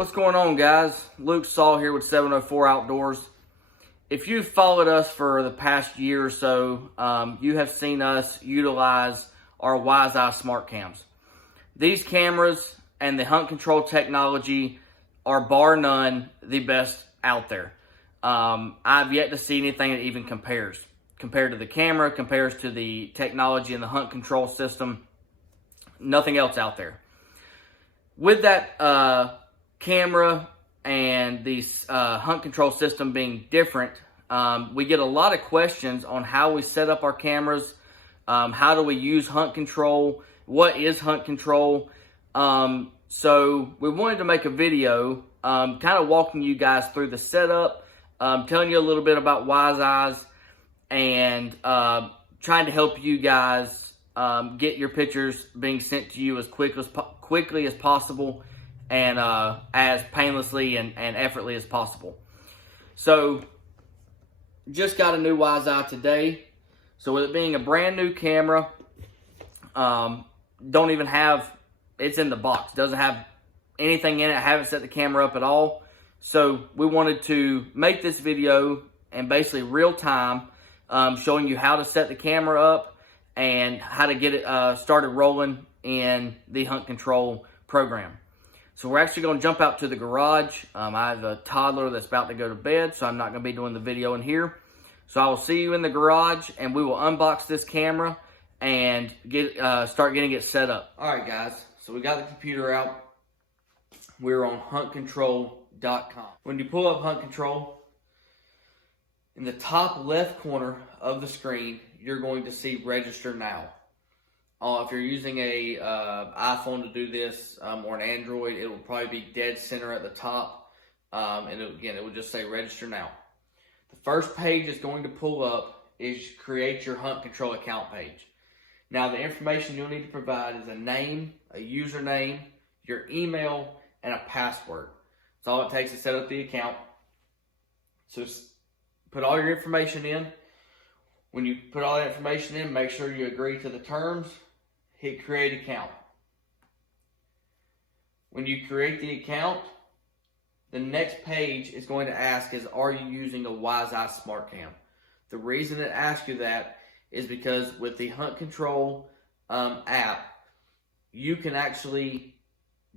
What's going on, guys? Luke Saul here with 704 Outdoors. If you've followed us for the past year or so, you have seen us utilize our WiseEye SmartCams. These cameras and the HuntControl technology are bar none the best out there. I've yet to see anything that even compares to the camera, compares to the technology in the HuntControl system. Nothing else out there. With that camera and the HuntControl system being different, we get a lot of questions on how we set up our cameras. How do we use HuntControl? What is HuntControl? So we wanted to make a video kind of walking you guys through the setup, telling you a little bit about WiseEyes, and trying to help you guys get your pictures being sent to you as quickly as possible, and as painlessly and effortlessly as possible. So, just got a new WiseEye today. So with it being a brand new camera, don't even have, it's in the box, doesn't have anything in it. I haven't set the camera up at all. So we wanted to make this video and basically real time, showing you how to set the camera up and how to get it started rolling in the HuntControl program. So we're actually going to jump out to the garage. I have a toddler that's about to go to bed, so I'm not going to be doing the video in here. So I will see you in the garage, and we will unbox this camera and start getting it set up. All right, guys. So we got the computer out. We're on HuntControl.com. When you pull up HuntControl, in the top left corner of the screen, you're going to see Register Now. If you're using a iPhone to do this, or an Android, it will probably be dead center at the top. And it will just say Register Now. The first page is going to pull up is Create Your HuntControl Account page. Now, the information you'll need to provide is a name, a username, your email, and a password. That's all it takes to set up the account. So put all your information in. When you put all that information in, make sure you agree to the terms. Hit Create Account. When you create the account, the next page is going to ask is, are you using a WiseEye SmartCam? The reason it asks you that is because with the HuntControl app, you can actually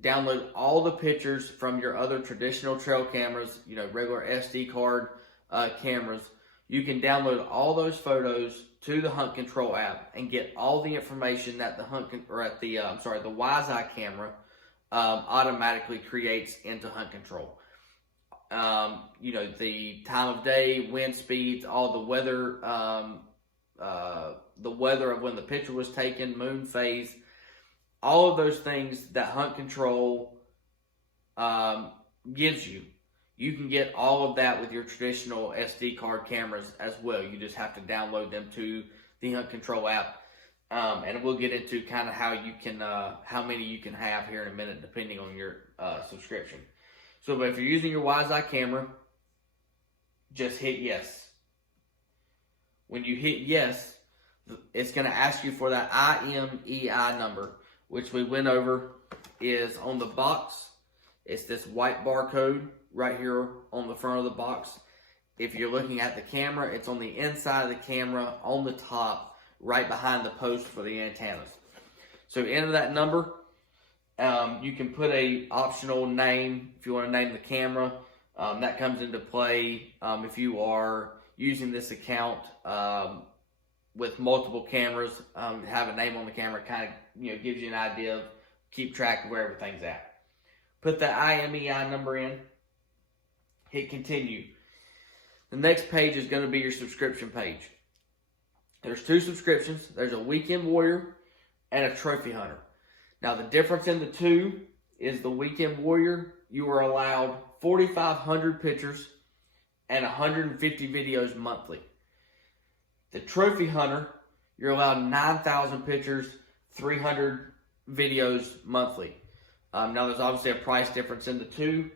download all the pictures from your other traditional trail cameras, regular SD card cameras. You can download all those photos to the HuntControl app and get all the information that the WiseEye camera automatically creates into HuntControl. The time of day, wind speeds, all the weather of when the picture was taken, moon phase, all of those things that HuntControl gives you. You can get all of that with your traditional SD card cameras as well. You just have to download them to the HuntControl app. And we'll get into kind of how you can, how many you can have here in a minute, depending on your subscription. So if you're using your WiseEye camera, just hit yes. When you hit yes, it's going to ask you for that IMEI number, which we went over is on the box. It's this white barcode right here on the front of the box. If you're looking at the camera, it's on the inside of the camera on the top, right behind the post for the antennas. So enter that number. You can put a optional name if you want to name the camera. That comes into play if you are using this account with multiple cameras. Have a name on the camera kind of gives you an idea of keep track of where everything's at. Put the IMEI number in. Hit continue. The next page is going to be your subscription page. There's two subscriptions. There's a Weekend Warrior and a Trophy Hunter. Now the difference in the two is the Weekend Warrior, you are allowed 4,500 pictures and 150 videos monthly. The Trophy Hunter, you're allowed 9,000 pictures, 300 videos monthly. Now there's obviously a price difference in the two.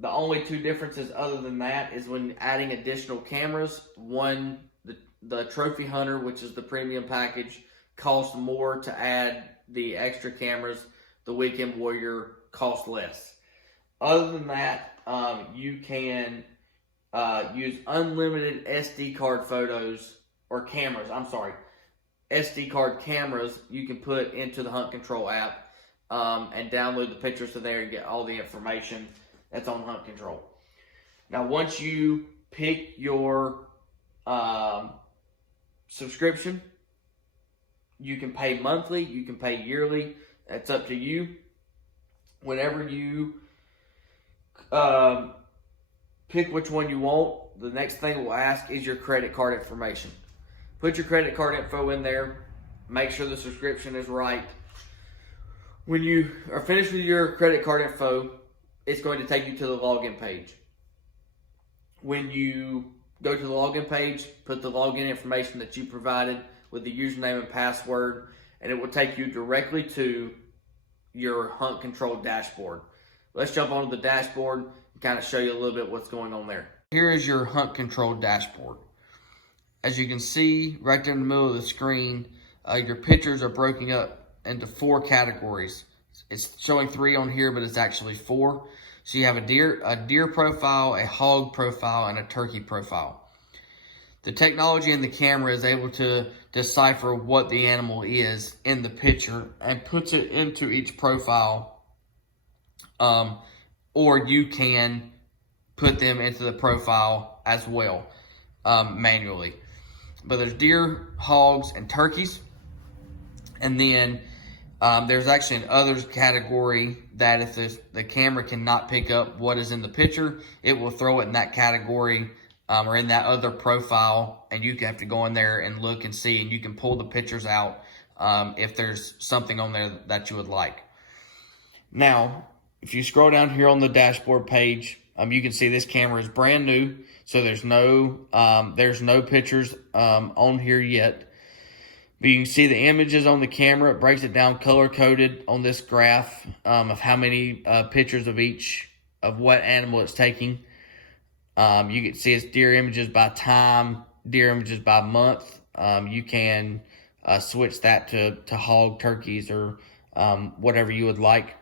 The only two differences other than that is when adding additional cameras. One, the Trophy Hunter, which is the premium package, costs more to add the extra cameras. The Weekend Warrior cost less. Other than that, you can use unlimited SD card photos or cameras. I'm sorry, SD card cameras you can put into the HuntControl app and download the pictures to there and get all the information that's on HuntControl. Now, once you pick your subscription, you can pay monthly, you can pay yearly. That's up to you. Whenever you pick which one you want, the next thing we'll ask is your credit card information. Put your credit card info in there. Make sure the subscription is right. When you are finished with your credit card info, it's going to take you to the login page. When you go to the login page, put the login information that you provided with the username and password, and it will take you directly to your HuntControl dashboard. Let's jump onto the dashboard and kind of show you a little bit what's going on there. Here is your HuntControl dashboard. As you can see right there in the middle of the screen, your pictures are broken up into 4 categories. It's showing 3 on here, but it's actually 4. So you have a deer profile, a hog profile, and a turkey profile. The technology in the camera is able to decipher what the animal is in the picture and puts it into each profile, or you can put them into the profile as well, manually. But there's deer, hogs, and turkeys. And then there's actually an others category that if the camera cannot pick up what is in the picture, it will throw it in that category or in that other profile, and you have to go in there and look and see, and you can pull the pictures out if there's something on there that you would like. Now, if you scroll down here on the dashboard page, you can see this camera is brand new, so there's no pictures on here yet. But you can see the images on the camera. It breaks it down color-coded on this graph of how many pictures of what animal it's taking. You can see it's deer images by time, deer images by month. You can switch that to hog, turkeys, or whatever you would like.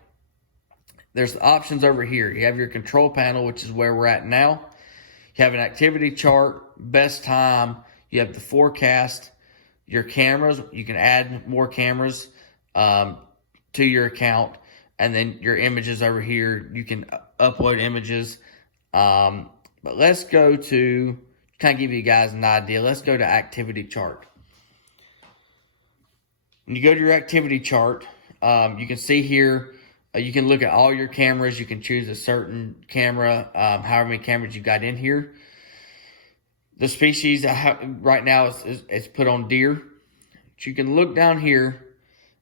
There's options over here. You have your control panel, which is where we're at now. You have an activity chart, best time. You have the forecast. Your cameras, you can add more cameras to your account, and then your images over here, you can upload images. But let's go to, kind of give you guys an idea, let's go to activity chart. When you go to your activity chart, you can see here, you can look at all your cameras. You can choose a certain camera, however many cameras you got in here. The species right now is put on deer. But you can look down here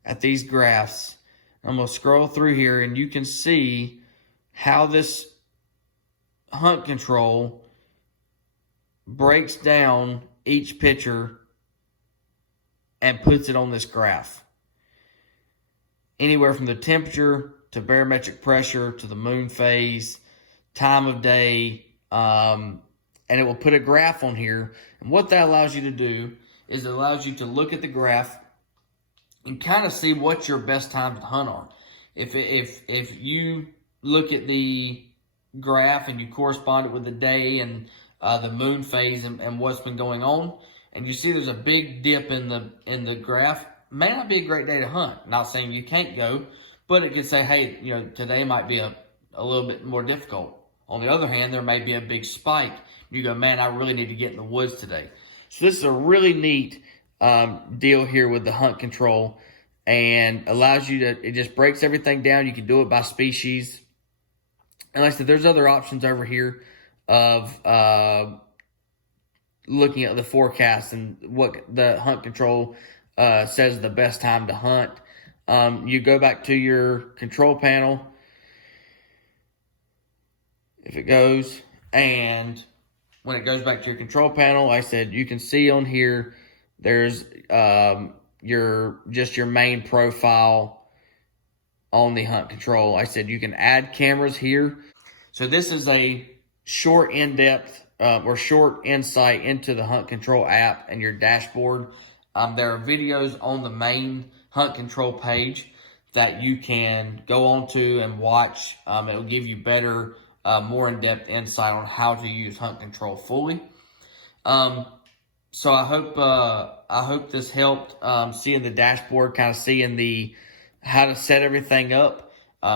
at these graphs. I'm going to scroll through here, and you can see how this HuntControl breaks down each picture and puts it on this graph. Anywhere from the temperature to barometric pressure to the moon phase, time of day, and it will put a graph on here. And what that allows you to do is it allows you to look at the graph and kind of see what your best times to hunt are. If you look at the graph and you correspond it with the day and the moon phase and what's been going on, and you see there's a big dip in the graph, may not be a great day to hunt. Not saying you can't go, but it could say, hey, today might be a little bit more difficult. On the other hand, there may be a big spike. You go, man, I really need to get in the woods today. So this is a really neat deal here with the HuntControl, and allows you to, it just breaks everything down. You can do it by species. And like I said, there's other options over here of looking at the forecast and what the HuntControl says is the best time to hunt. You go back to your control panel, if it goes, and when it goes back to your control panel, like I said, you can see on here, there's your main profile on the HuntControl. Like I said, you can add cameras here. So this is a short in-depth or short insight into the HuntControl app and your dashboard. There are videos on the main HuntControl page that you can go onto and watch. It will give you better, more in-depth insight on how to use HuntControl fully. So I hope this helped, seeing the dashboard, kind of seeing how to set everything up,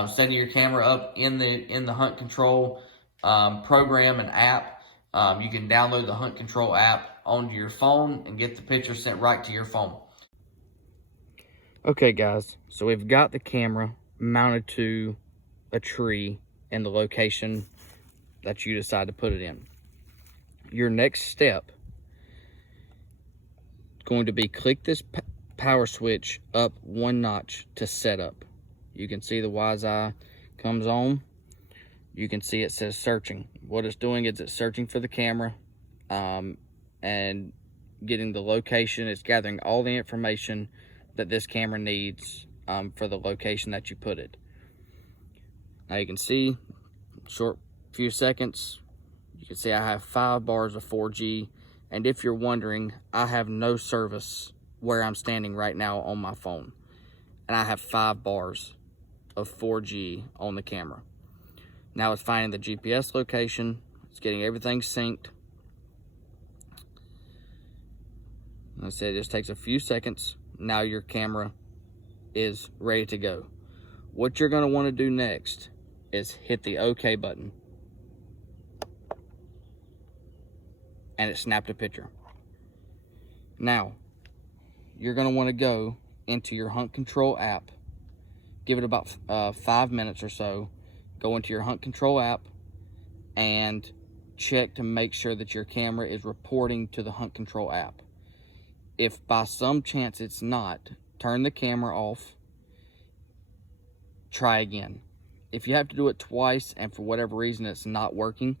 setting your camera up in the HuntControl program and app. You can download the HuntControl app onto your phone and get the picture sent right to your phone. Okay guys, so we've got the camera mounted to a tree in the location that you decide to put it in. Your next step is going to be click this power switch up one notch to set up. You can see the WiseEye comes on. You can see it says searching. What it's doing is it's searching for the camera and getting the location. It's gathering all the information that this camera needs for the location that you put it. Now you can see, short few seconds, you can see I have 5 bars of 4G, and if you're wondering, I have no service where I'm standing right now on my phone, and I have 5 bars of 4G on the camera. Now it's finding the GPS location, it's getting everything synced. Like I said, it just takes a few seconds. Now your camera is ready to go. What you're going to want to do next is hit the OK button. And it snapped a picture. Now, you're going to want to go into your HuntControl app. Give it about 5 minutes or so. Go into your HuntControl app and check to make sure that your camera is reporting to the HuntControl app. If by some chance it's not, turn the camera off, try again. If you have to do it twice and for whatever reason it's not working,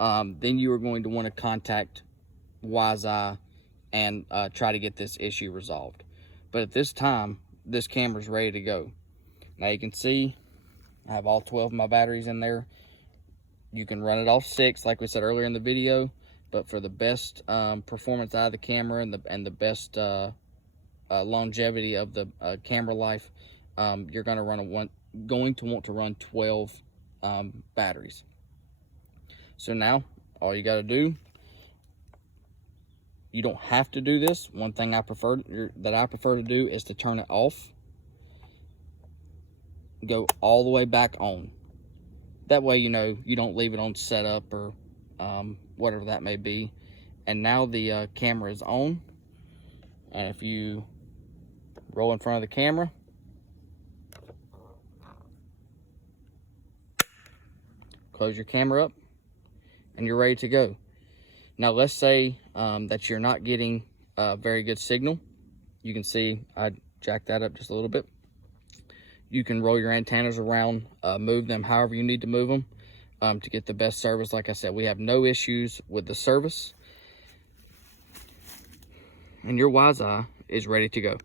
then you are going to want to contact WiseEye and try to get this issue resolved. But at this time, this camera is ready to go. Now you can see I have all 12 of my batteries in there. You can run it off 6 like we said earlier in the video. But for the best performance out of the camera and the best longevity of the camera life, you're going to want to run 12 batteries. So now, all you got to do, you don't have to do this. One thing I prefer to do is to turn it off, go all the way back on. That way, you know, you don't leave it on setup or whatever that may be. And now the camera is on, and if you roll in front of the camera, close your camera up, and you're ready to go. Now let's say that you're not getting a very good signal. You can see I jacked that up just a little bit. You can roll your antennas around, move them however you need to move them to get the best service. Like I said, we have no issues with the service, and your WiseEye is ready to go.